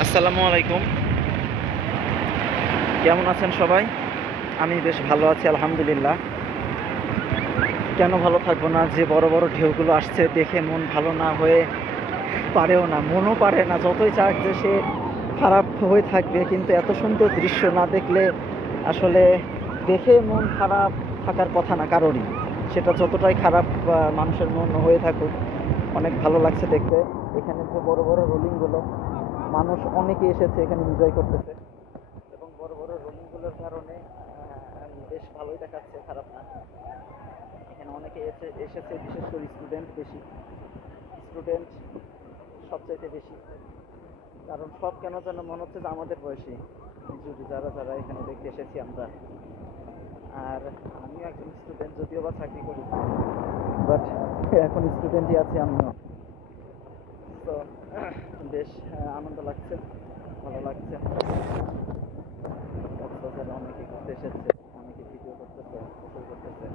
আসসালামু আলাইকুম। কেমন আছেন সবাই? আমি বেশ ভালো আছি আলহামদুলিল্লাহ। কেন ভালো থাকবো না? যে বড় বড় ঢেউগুলো আসছে দেখে মন ভালো না হয়ে পারেও না, মনও পারে না। যতই চাক যে সে খারাপ হয়ে থাকবে, কিন্তু এত সুন্দর দৃশ্য না দেখলে আসলে দেখে মন খারাপ থাকার কথা না কারোরই। সেটা যতটাই খারাপ মানুষের মন হয়ে থাকুক, অনেক ভালো লাগছে দেখতে। এখানে যে বড় বড় রোলিংগুলো, মানুষ অনেকে এসেছে এখানে এনজয় করতেছে, এবং বড় বড় রোলিংগুলোর কারণে বেশ ভালোই দেখাচ্ছে, খারাপ না। এখানে অনেকে এসেছে, বিশেষ করে স্টুডেন্ট বেশি। স্টুডেন্ট সবচাইতে বেশি, কারণ সব কেন যেন মনে হচ্ছে যে আমাদের বয়সী যদি যারা যারা এখানে দেখতে এসেছি আমরা। আর আমিও একজন স্টুডেন্ট, যদিও বা চাকরি করি, বাট এখন স্টুডেন্টই আছি আমিও। তো বেশ আনন্দ লাগছে, ভালো লাগছে। কক্সবাজারে অনেকে ঘুরতে এসেছে, অনেকে ভিডিও করতেছে, ফটো করতেছে।